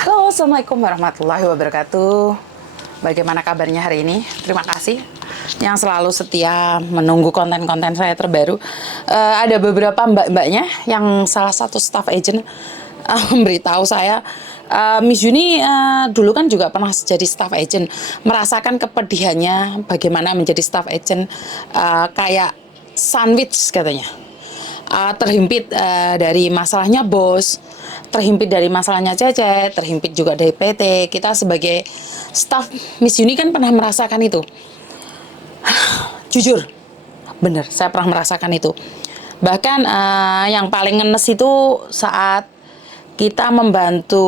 Halo, Assalamualaikum warahmatullahi wabarakatuh. Bagaimana kabarnya hari ini? Terima kasih yang selalu setia menunggu konten-konten saya terbaru. Ada beberapa mbak-mbaknya yang salah satu staff agent memberitahu saya, Miss Yuni dulu kan juga pernah jadi staff agent, merasakan kepedihannya bagaimana menjadi staff agent, kayak sandwich katanya. Terhimpit dari masalahnya bos, terhimpit dari masalahnya Cece, terhimpit juga dari PT. Kita sebagai staff Miss Yuni kan pernah merasakan itu. Jujur, bener, saya pernah merasakan itu. Bahkan yang paling ngenes itu saat kita membantu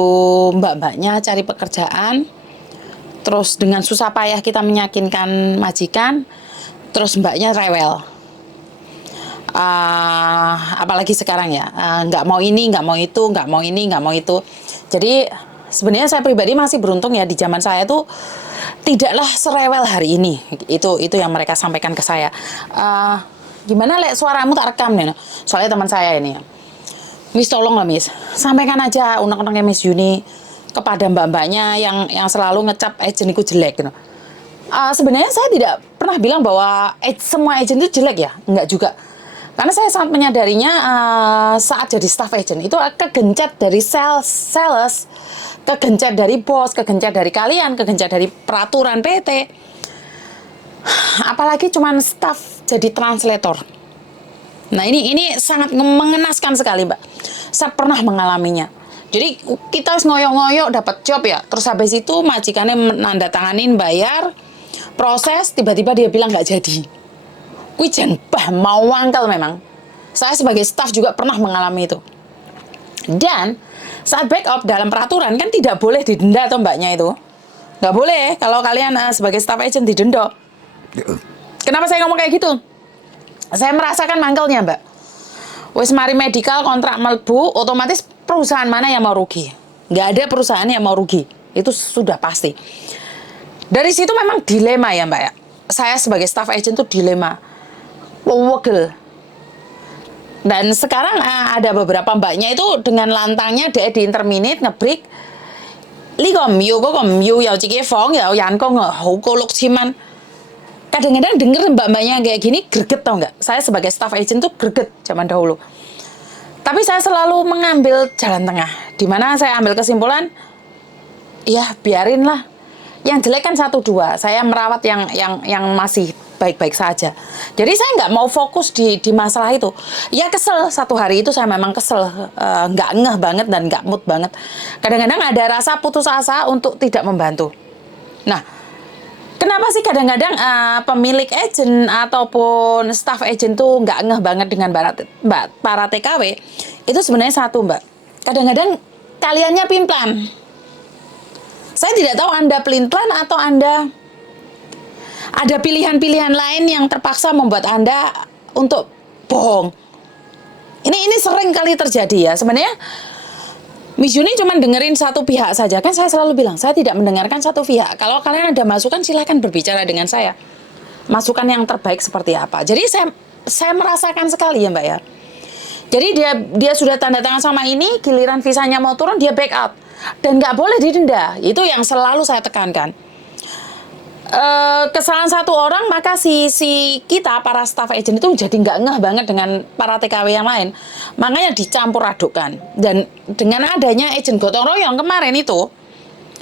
mbak-mbaknya cari pekerjaan, terus dengan susah payah kita meyakinkan majikan, terus mbaknya rewel. Apalagi sekarang ya, nggak mau ini, nggak mau itu, nggak mau ini, nggak mau itu. Jadi sebenarnya saya pribadi masih beruntung ya, di zaman saya tuh tidaklah serewel hari ini. Itu yang mereka sampaikan ke saya. Gimana lek suaramu tak rekam nih? Soalnya teman saya ini, Miss tolong lah Miss, sampaikan aja unek-uneknya Miss Yuni kepada mbak-mbaknya yang selalu ngecap agentku jelek gitu. Sebenarnya saya tidak pernah bilang bahwa semua agent itu jelek ya, enggak juga. Karena saya sangat menyadarinya saat jadi staff agent itu kegencet dari sales, kegencet dari bos, kegencet dari kalian, kegencet dari peraturan PT. Apalagi cuman staff jadi translator. Nah ini sangat mengenaskan sekali Mbak. Saya pernah mengalaminya. Jadi kita harus ngoyok-ngoyok dapat job ya. Terus habis itu majikannya menandatanganin bayar, proses, tiba-tiba dia bilang nggak jadi. Wijan, mau wangkel memang. Saya sebagai staff juga pernah mengalami itu. Dan saat backup dalam peraturan kan tidak boleh didenda atau mbaknya itu. Nggak boleh kalau kalian sebagai staff agent didenda. Kenapa saya ngomong kayak gitu? Saya merasakan mangkelnya mbak. Wes mari medical kontrak melbu, otomatis perusahaan mana yang mau rugi? Nggak ada perusahaan yang mau rugi. Itu sudah pasti. Dari situ memang dilema ya mbak ya. Saya sebagai staff agent tuh dilema. Wegel. Dan sekarang ada beberapa mbaknya itu dengan lantangnya dia di interminate ngebreak. Li kom yu ko kom yu yau jige fong yau yan ko ngehou ko luk ciman. Kadang-kadang denger mbak-mbaknya kayak gini greget tau nggak? Saya sebagai staff agent tuh greget zaman dahulu. Tapi saya selalu mengambil jalan tengah. Dimana saya ambil kesimpulan, ya biarin lah. Yang jelek kan 1-2. Saya merawat yang masih baik-baik saja. Jadi saya nggak mau fokus di masalah itu. Ya kesel, satu hari itu saya memang kesel, nggak ngeh banget dan nggak mood banget. Kadang-kadang ada rasa putus asa untuk tidak membantu. Nah, kenapa sih kadang-kadang pemilik agent ataupun staff agent tuh nggak ngeh banget dengan para TKW? Itu sebenarnya satu mbak. Kadang-kadang kaliannya pimplan. Saya tidak tahu Anda pelintran atau Anda ada pilihan-pilihan lain yang terpaksa membuat Anda untuk bohong. Ini sering kali terjadi ya. Sebenarnya Miss Yuni cuma dengerin satu pihak saja. Kan saya selalu bilang, saya tidak mendengarkan satu pihak. Kalau kalian ada masukan, silahkan berbicara dengan saya. Masukan yang terbaik seperti apa. Jadi saya merasakan sekali ya Mbak ya. Jadi dia sudah tanda tangan sama ini, giliran visanya mau turun, dia back out. Dan nggak boleh didenda. Itu yang selalu saya tekankan. Kesalahan satu orang, maka si kita para staff agent itu jadi nggak ngeh banget dengan para TKW yang lain. Makanya dicampur adukkan. Dan dengan adanya agent gotong royong kemarin itu,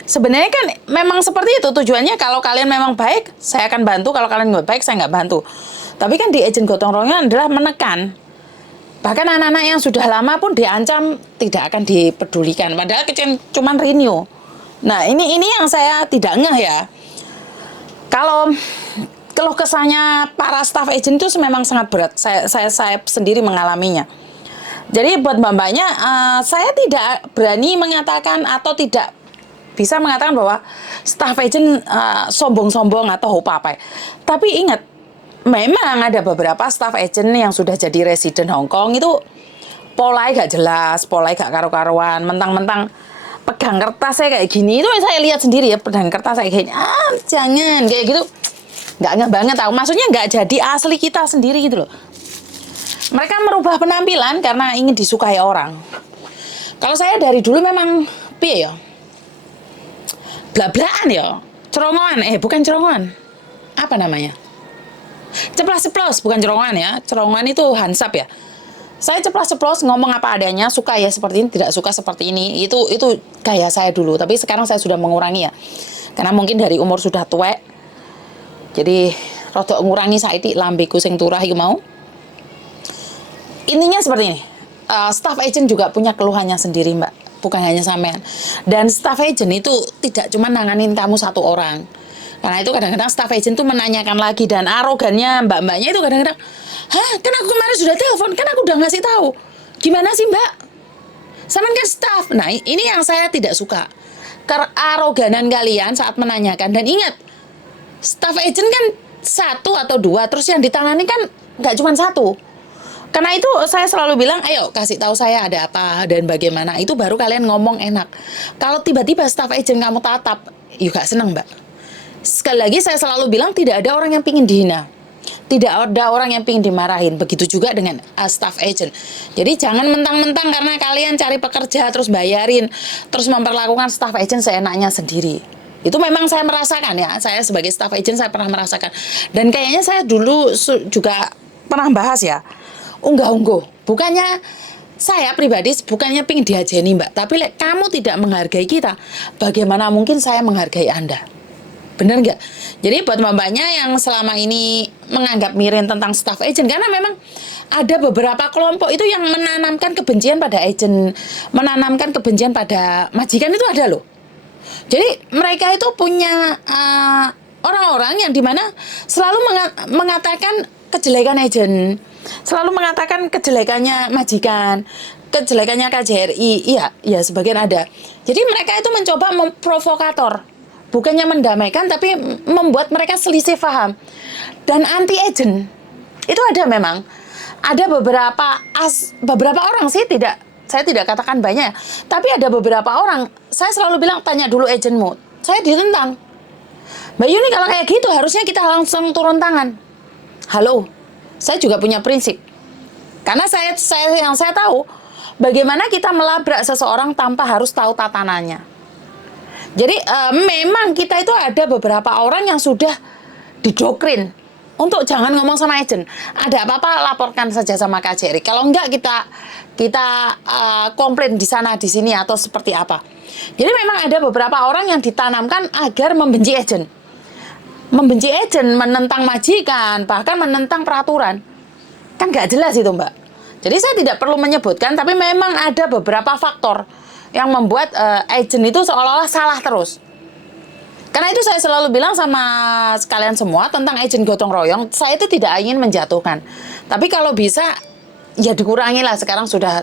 sebenarnya kan memang seperti itu tujuannya. Kalau kalian memang baik, saya akan bantu. Kalau kalian nggak baik, saya nggak bantu. Tapi kan di agent gotong royong adalah menekan. Bahkan anak-anak yang sudah lama pun diancam tidak akan dipedulikan. Padahal cuma renew. Nah ini yang saya tidak ngeh ya. Kalau keluh kesahnya para staff agent itu memang sangat berat. Saya sendiri mengalaminya. Jadi buat mbak-mbaknya, saya tidak berani mengatakan atau tidak bisa mengatakan bahwa staff agent sombong-sombong atau apa-apa. Tapi ingat, memang ada beberapa staff agent yang sudah jadi residen Hong Kong itu polai gak jelas, polai gak karu-karuan, mentang-mentang pegang kertas saya kayak gini, itu saya lihat sendiri ya, pegang kertas saya kayak gini, jangan kayak gitu, nggak ngeh banget tahu, maksudnya nggak jadi asli kita sendiri gitu loh. Mereka merubah penampilan karena ingin disukai orang. Kalau saya dari dulu memang piye ya, Blablaan ya. Cerongoan, bukan cerongoan. Apa namanya? Ceplas-ceplos, bukan cerongoan ya. Cerongoan itu hansap ya. Saya ceplas-ceplos ngomong apa adanya, suka ya seperti ini, tidak suka seperti ini. Itu gaya saya dulu, tapi sekarang saya sudah mengurangi ya. Karena mungkin dari umur sudah tuwek. Jadi rada ngurangi saiki lambeku sing turah iku mau. Intinya seperti ini. Staff agent juga punya keluhannya sendiri, Mbak. Bukan hanya sampean. Dan staff agent itu tidak cuma nanganin kamu satu orang. Karena itu kadang-kadang staff agent tuh menanyakan lagi, dan arogannya mbak-mbaknya itu kadang-kadang, hah, kan aku kemarin sudah telepon, kan aku udah ngasih tahu. Gimana sih, Mbak? Sampean kan staff. Nah, ini yang saya tidak suka. Kearoganan kalian saat menanyakan. Dan ingat, staff agent kan satu atau dua, terus yang ditangani kan nggak cuma satu. Karena itu saya selalu bilang, ayo kasih tahu saya ada apa dan bagaimana. Itu baru kalian ngomong enak. Kalau tiba-tiba staff agent kamu tatap, yuk gak seneng, Mbak. Sekali lagi saya selalu bilang, tidak ada orang yang pingin dihina. Tidak ada orang yang pingin dimarahin. Begitu juga dengan staff agent. Jadi jangan mentang-mentang karena kalian cari pekerja terus bayarin, terus memperlakukan staff agent seenaknya sendiri. Itu memang saya merasakan ya. Saya sebagai staff agent saya pernah merasakan. Dan kayaknya saya dulu juga pernah bahas ya. Unggah-ungguh. Bukannya saya pribadi bukannya pingin diajeni, Mbak, tapi kamu tidak menghargai kita, bagaimana mungkin saya menghargai Anda? Bener nggak? Jadi buat mbak-mbaknya yang selama ini menganggap miring tentang staff agent, karena memang ada beberapa kelompok itu yang menanamkan kebencian pada agent, menanamkan kebencian pada majikan, itu ada loh. Jadi mereka itu punya orang-orang yang dimana selalu mengatakan kejelekan agent, selalu mengatakan kejelekannya majikan, kejelekannya KJRI. Iya, sebagian ada. Jadi mereka itu mencoba memprovokator, bukannya mendamaikan, tapi membuat mereka selisih paham. Dan anti agent itu ada memang. Ada beberapa orang sih, saya tidak katakan banyak, tapi ada beberapa orang. Saya selalu bilang, tanya dulu agentmu. Saya ditentang. Mbak Yuni, kalau kayak gitu harusnya kita langsung turun tangan. Halo, saya juga punya prinsip. Karena yang saya tahu, bagaimana kita melabrak seseorang tanpa harus tahu tatanannya. Jadi memang kita itu ada beberapa orang yang sudah didoktrin untuk jangan ngomong sama agent. Ada apa-apa laporkan saja sama KJRI. Kalau enggak kita komplain di sana di sini atau seperti apa. Jadi memang ada beberapa orang yang ditanamkan agar membenci agent. Membenci agent, menentang majikan, bahkan menentang peraturan. Kan nggak jelas itu, Mbak. Jadi saya tidak perlu menyebutkan, tapi memang ada beberapa faktor yang membuat agent itu seolah-olah salah terus. Karena itu saya selalu bilang sama kalian semua tentang agent gotong royong, saya itu tidak ingin menjatuhkan. Tapi kalau bisa, ya dikurangi lah. Sekarang sudah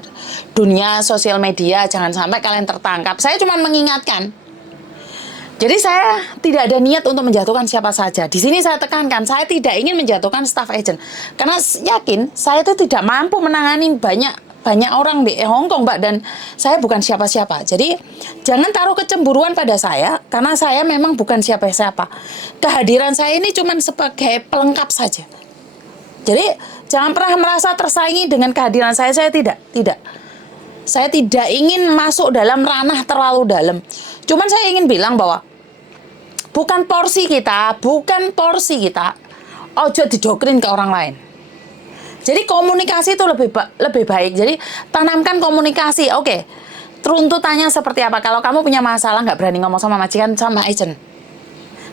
dunia sosial media, jangan sampai kalian tertangkap. Saya cuma mengingatkan. Jadi saya tidak ada niat untuk menjatuhkan siapa saja. Di sini saya tekankan, saya tidak ingin menjatuhkan staff agent. Karena yakin saya itu tidak mampu menangani banyak orang di Hong Kong, Mbak, dan saya bukan siapa-siapa. Jadi jangan taruh kecemburuan pada saya, karena saya memang bukan siapa-siapa. Kehadiran saya ini cuma sebagai pelengkap saja. Jadi jangan pernah merasa tersaingi dengan kehadiran saya tidak. Saya tidak ingin masuk dalam ranah terlalu dalam. Cuman saya ingin bilang bahwa bukan porsi kita, ojo didoktrin ke orang lain. Jadi komunikasi itu lebih baik. Jadi tanamkan komunikasi. Oke, runtutannya seperti apa? Kalau kamu punya masalah nggak berani ngomong sama majikan, sama agent.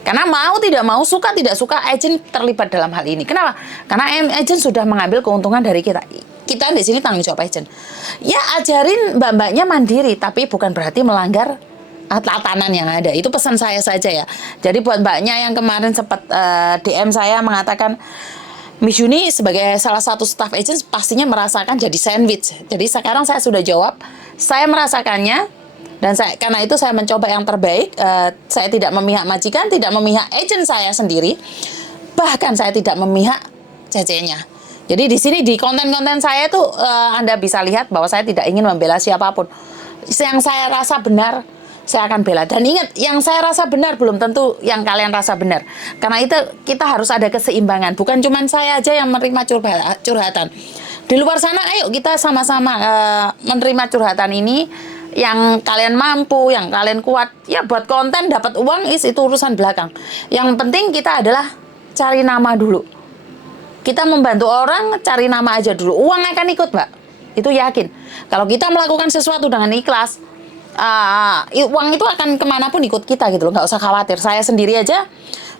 Karena mau tidak mau, suka tidak suka, agent terlibat dalam hal ini. Kenapa? Karena agent sudah mengambil keuntungan dari kita. Kita di sini tanggung jawab agent. Ya ajarin mbak-mbaknya mandiri, tapi bukan berarti melanggar tatanan yang ada. Itu pesan saya saja ya. Jadi buat mbaknya yang kemarin sempat DM saya mengatakan, Miss Yuni sebagai salah satu staff agent pastinya merasakan jadi sandwich. Jadi sekarang saya sudah jawab, saya merasakannya, dan karena itu saya mencoba yang terbaik. Saya tidak memihak majikan, tidak memihak agent saya sendiri, bahkan saya tidak memihak CC-nya. Jadi di sini di konten-konten saya tuh Anda bisa lihat bahwa saya tidak ingin membela siapapun. Yang saya rasa benar, saya akan bela. Dan ingat, yang saya rasa benar belum tentu yang kalian rasa benar. Karena itu kita harus ada keseimbangan. Bukan cuma saya aja yang menerima curhatan. Di luar sana, ayo kita sama-sama menerima curhatan ini. yang kalian mampu, yang kalian kuat, ya buat konten, dapat uang itu urusan belakang. Yang penting kita adalah cari nama dulu. Kita membantu orang, cari nama aja dulu. Uang akan ikut, Mbak. Itu yakin. Kalau kita melakukan sesuatu dengan ikhlas, uang itu akan kemanapun ikut kita gitu loh. Nggak usah khawatir. Saya sendiri aja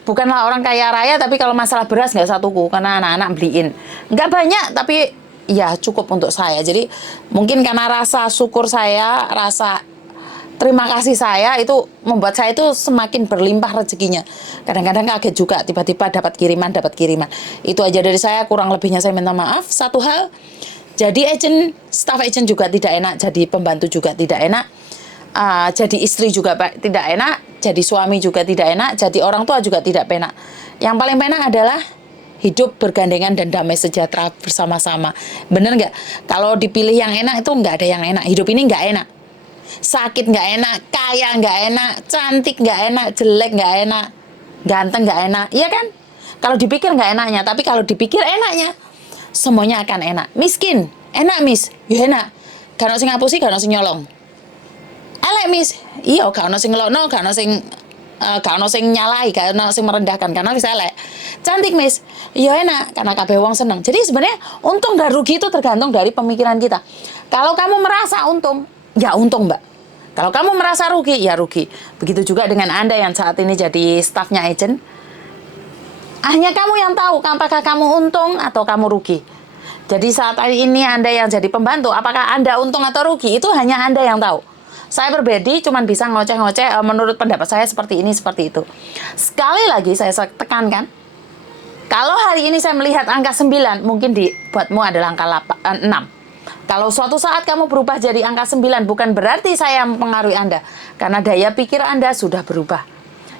bukanlah orang kaya raya, tapi kalau masalah beras nggak satuku, karena anak-anak beliin. Nggak banyak, tapi ya cukup untuk saya. Jadi mungkin karena rasa syukur saya, rasa terima kasih saya itu membuat saya itu semakin berlimpah rezekinya. Kadang-kadang kaget juga tiba-tiba dapat kiriman. Itu aja dari saya, kurang lebihnya saya minta maaf. Satu hal, jadi staff agent juga tidak enak, jadi pembantu juga tidak enak, jadi istri juga tidak enak, jadi suami juga tidak enak, jadi orang tua juga tidak enak. Yang paling enak adalah hidup bergandengan dan damai sejahtera bersama-sama. Bener nggak? Kalau dipilih yang enak itu nggak ada yang enak. Hidup ini nggak enak. Sakit nggak enak, kaya nggak enak, cantik nggak enak, jelek nggak enak, ganteng nggak enak. Iya kan? Kalau dipikir nggak enaknya, tapi kalau dipikir enaknya, semuanya akan enak. Miskin, enak mis, ya enak. Gak ono sing ngapusi, gak ono sing nyolong. Elek mis, iya gak ono sing ngelokno, gak ono sing nyalai, gak ono sing merendahkan, karena wis elek. Cantik mis, iya enak, karena kabeh wong seneng. Jadi sebenarnya untung dan rugi itu tergantung dari pemikiran kita. Kalau kamu merasa untung, ya untung Mbak. Kalau kamu merasa rugi, ya rugi. Begitu juga dengan Anda yang saat ini jadi stafnya agent. Hanya kamu yang tahu apakah kamu untung atau kamu rugi. Jadi saat ini Anda yang jadi pembantu, apakah Anda untung atau rugi, itu hanya Anda yang tahu. Saya berbeda, cuma bisa ngoceh-ngoceh, menurut pendapat saya seperti ini, seperti itu. Sekali lagi saya tekankan, kalau hari ini saya melihat angka 9, mungkin buatmu adalah angka 6. Kalau suatu saat kamu berubah jadi angka 9, bukan berarti saya mempengaruhi Anda. Karena daya pikir Anda sudah berubah.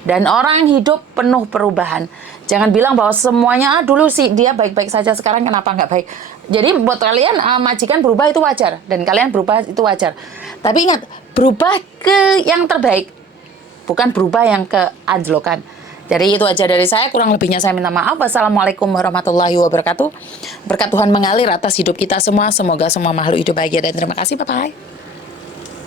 Dan orang hidup penuh perubahan. Jangan bilang bahwa semuanya, dulu sih dia baik-baik saja, sekarang kenapa nggak baik. Jadi buat kalian, majikan berubah itu wajar. Dan kalian berubah itu wajar. Tapi ingat, berubah ke yang terbaik. Bukan berubah yang ke anjlokan. Jadi itu aja dari saya, kurang lebihnya saya minta maaf. Wassalamualaikum warahmatullahi wabarakatuh. Berkat Tuhan mengalir atas hidup kita semua. Semoga semua makhluk hidup bahagia dan terima kasih. Bye-bye.